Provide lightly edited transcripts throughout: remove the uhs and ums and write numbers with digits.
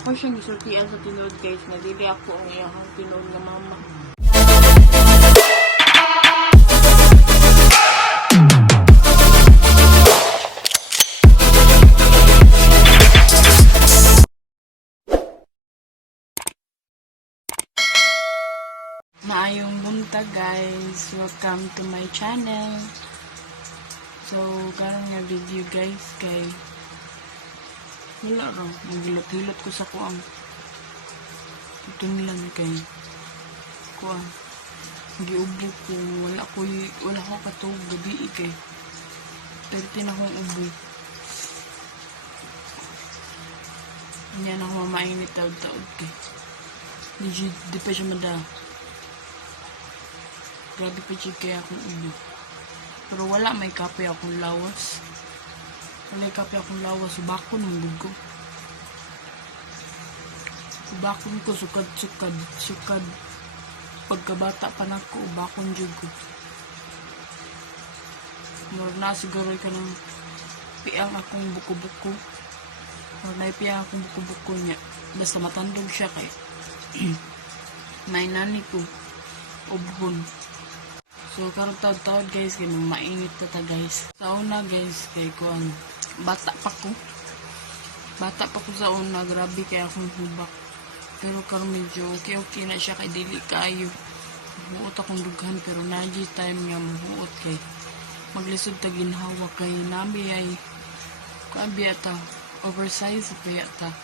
ako siyang isultian sa tinuod guys, na dili ako ang iyang tinuod nga mama. Maayong buntag guys, welcome to my channel. So karon nga video guys kay wala raw, naghilot-hilot ko sa kuang tunlan kay kuang giubog ko, wala ko katog gabi kay 30 na akong ubog. Hindi na ako mamainit taod-taod kay di pa siya mada. Grabe pa siya kaya akong ubog. Pero wala, may kape akong lawas. Wala kape akong lawas. Subakon ang bugo. Subakon ko, sukad. Pagkabata pa na ko, ubakon dyan ko. Mura na siguro ka ng piang akong buko-buko. Mura na piang akong buko-buko niya. Basta matandog siya kay may nani ko. Ubhon. So, karong taod-taod guys, kaya mainit ta guys. Sa una guys, kaya ko bata pa ko sa una, grabe kaya akong hubak. Pero karong medyo okay na siya, kay dili kaayo. Buot akong daghan, pero naji time nga mabuot kay maglisod ta ginhawa kay nami ay kaabi ata, oversize kaya ta.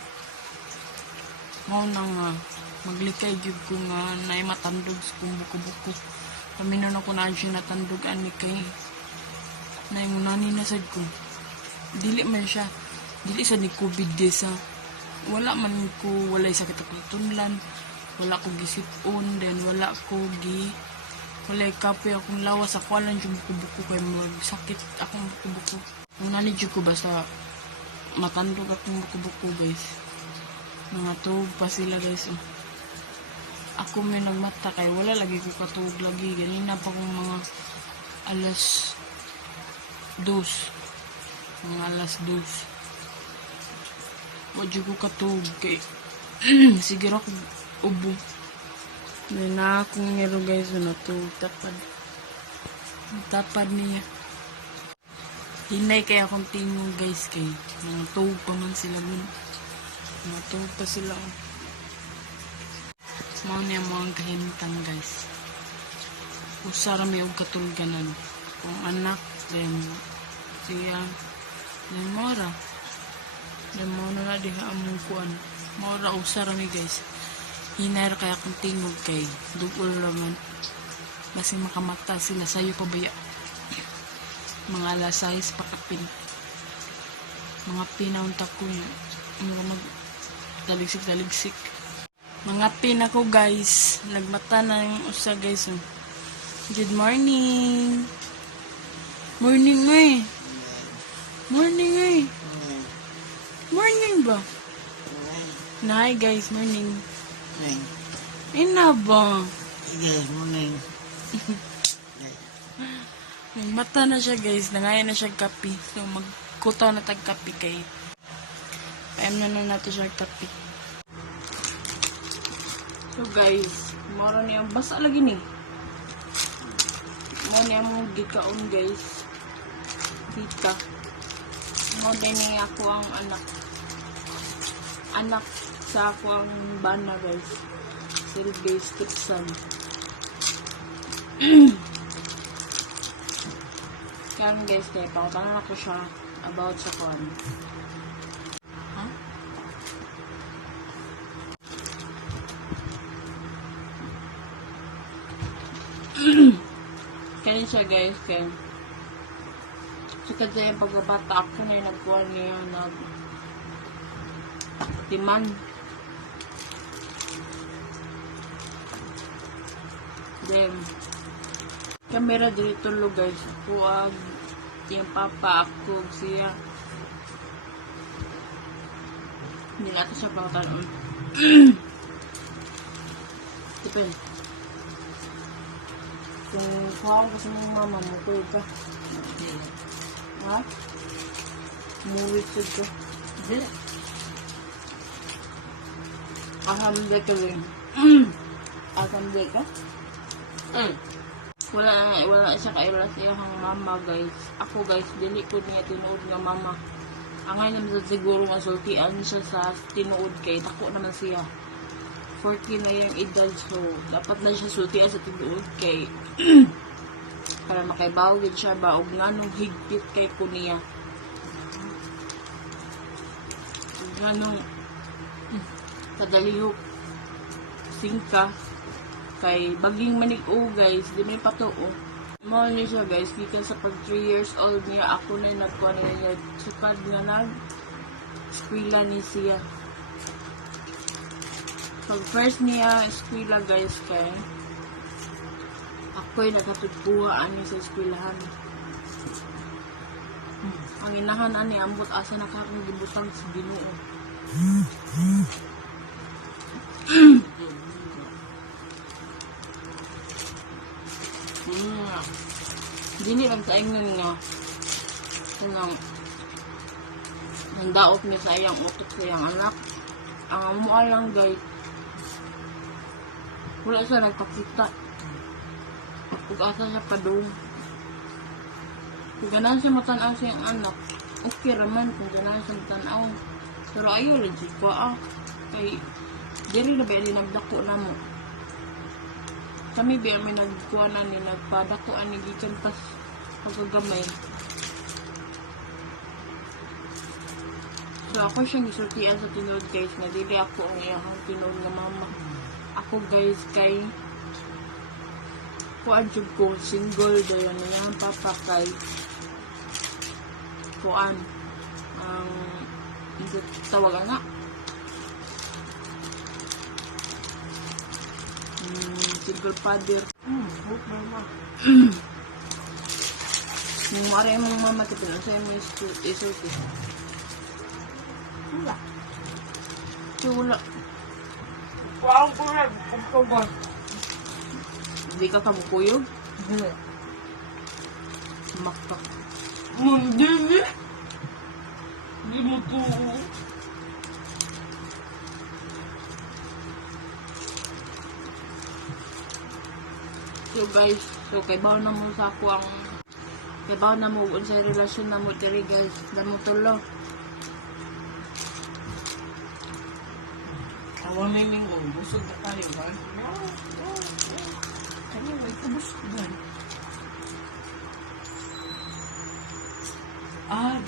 Mao nang maglikay gyud ko nga naay matandog sa kung buko-buko. Paminon ako na siya natandugan ni kay naimunani na sad ko. Dili man siya. Dili sa ni COVID sa wala man ko, walay sakit ako tunlan. Wala ko gisipon, then wala kape akong lawas. Ako alam yung buko-buko kay magsakit akong buko-buko. Munani dyan ko basta matandog akong buko-buko guys. Mga tuog pa sila guys. Ako may nagmata kay wala lagi ko katuog lagi. Ganina pa kong mga alas 2. Mga alas 2. Wadyo ko katuog kay siguro ako ubo. May na akong ngero guys na tuog tapad. Tapad niya. Hinay kaya akong tingog guys kay mga tuog pa man sila nun. Mga tuog pa sila. Mao niya mga kahintang guys. Usara may og katulganan. Kung anak, then siya, then mora. Then mora na diha among kuan. Mora usara mi guys. Hinay kaya kung tingog kay dugol raman. Basi makamata sila sayo pa baya. Mga alas 6 pakapin. Mga pinaunta ko niya. Mga daligsik. Mga pin ako guys. Nagmata na yung usa guys. Good morning. Morning eh. Morning ba? Hi guys, morning. Ina ba? Yes, morning. Nagmata na siya guys. Nangaya na siya kape. So magkutaw na tag kape kay. Payam na natin siya kape. So guys, mara niyang basa lagi ni. Mo niyang mong gikaon guys. Dita. Mo din niya ako ang anak sa ako ang bana guys. Silvay stepson. Karon guys, kaya pautangan ako siya about sa kuan. Kaya siya guys, kaya sikat siya yung pagbabata ako na yung nagkuha niya timan. Then camera dito lo guys, ako yung papa ako siya hindi natin siya pangtanon. Depende. Kung kuha ko sa mga mama mo, kuha ka. Ha? Umuwi ka. Alhamdulillah ka rin. Alhamdulillah ka? Wala siya kaila sa iyang mama guys. Ako guys, dili ko niya tinuod nga mama. Ang ngayon naman siguro masultian siya sa tinuod kay tako naman siya. 14 na yung edad, so dapat na siya sultian sa tinuod kay para makahibaw din siya ba og nganong higpit kay ko niya. Nganong kadalihok singka kay baging manig-o guys, di may patuo. Mahal niya siya guys, because sa pag 3 years old niya, ako na nagkuha na niya sukad nga nag-eskwela ni siya. Pag first niya eskwela guys kay ako'y nagkatugpuhaan niya sa eskwelahan. Ang inahan ani ambot asa nakakagibutang sa Ginoo. Dili lang sa ingon nga kanang nandaot niya sa iyang utok sa iyang anak. Ang amo lang guys, wala siya nagpakita kung asa siya padung. Kung ganahan siya matanaw sa iyang anak, okay raman kung ganahan siya matanaw. Pero ayaw lang siya kwa kay diri na ba nagdako na mo. Kami biya may nagkuha na ni nagpadako ani gikan pas paggamay. So ako siyang gisultian sa tinuod guys, na dili ako ang iyang tinuod nga mama. Ako guys kay kuan jud ko single dayon niya ang papa kay kuan ang tawag na single father. Hope mama. Nung mara yung mga mama tipin, ang sa'yo may isulti. Wala. Wala. Wow, kurang. Pagkaban. Hindi ka kamukuyog? Hindi. Makak. Hindi. Hindi mo to. So guys, so kay bawo na mo sa ako ang kay bawo na mo unsay relasyon na mo diri guys, damo tulo. Awan na yung busog na tayo ba? Kanya may kabusog ba?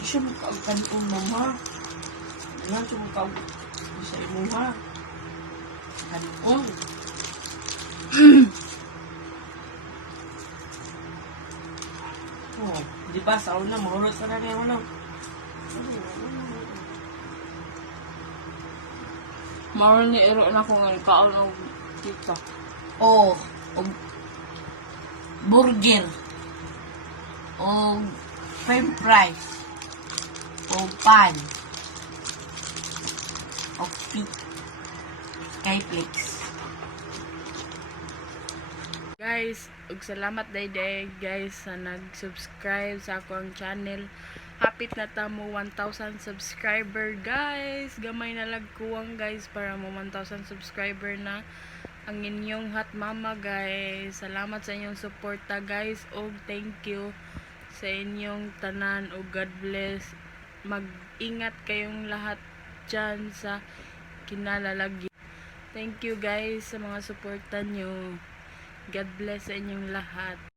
Di siya magkaagkan kong mama. Nga siya magkaagkan sa imo ha. Kanon. Di ba sa una, mahulot ka na niya ulo. Maro ni ero na ko nga kaon og tita. O burger. O french fries. O pan. O Skyflix. Guys, ug salamat day guys sa nag-subscribe sa akong channel. Hapit na ta mo 1,000 subscriber guys. Gamay na lag kuwang guys para mo 1,000 subscriber na ang inyong hot mama guys. Salamat sa inyong suporta guys og thank you sa inyong tanan og God bless. Mag-ingat kayong lahat dyan sa kinalalagyan. Thank you guys sa mga suporta nyo. God bless sa inyong lahat.